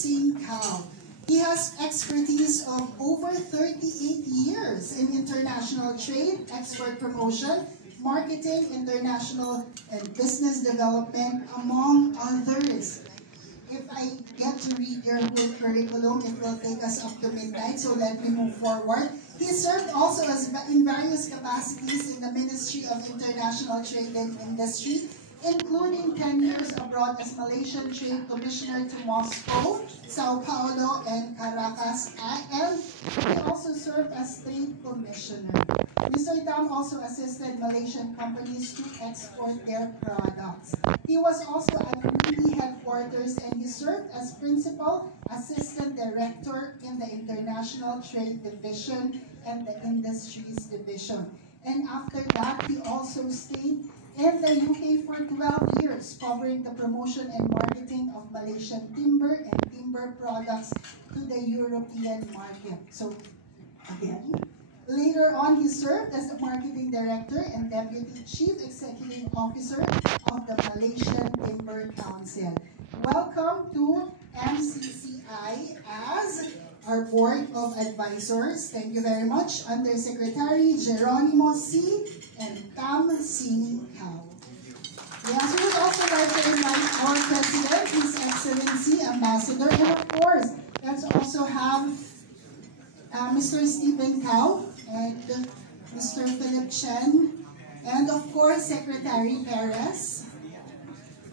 Singh Kao. He has expertise of over 38 years in international trade, export promotion, marketing, international and business development, among others. If I get to read your whole curriculum, it will take us up to midnight, so let me move forward. He served also in various capacities in the Ministry of International Trade and Industry, including 10 years abroad as Malaysian Trade Commissioner to Moscow, Sao Paulo, and Caracas, and he also served as Trade Commissioner. Mr. Tam also assisted Malaysian companies to export their products. He was also at RUPI headquarters and he served as Principal Assistant Director in the International Trade Division and the Industries Division. And after that, he also stayed in the UK for 12 years, covering the promotion and marketing of Malaysian timber and timber products to the European market. So, again, later on, he served as the Marketing Director and Deputy Chief Executive Officer of the Malaysian Timber Council. Welcome to MCCI as our Board of Advisors. Thank you very much. Undersecretary Geronimo C. and Tam Singh Kao. Yes, we would also like to invite our President, His Excellency Ambassador, and of course, let's also have Mr. Stephen Kao and Mr. Philip Chen, and of course, Secretary Perez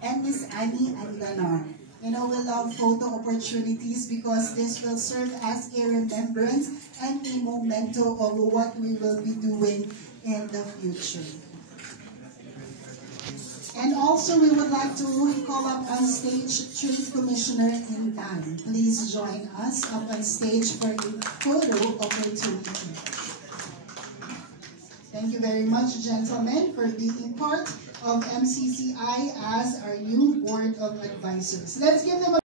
and Ms. Annie Andanar. You know, we love photo opportunities because this will serve as a remembrance and a memento of what we will be doing in the future. And also, we would like to call up on stage Trade Commissioner Intan. Please join us up on stage for a photo opportunity. Thank you very much, gentlemen, for being part of MCCI as our new Board of Advisors. Let's give them a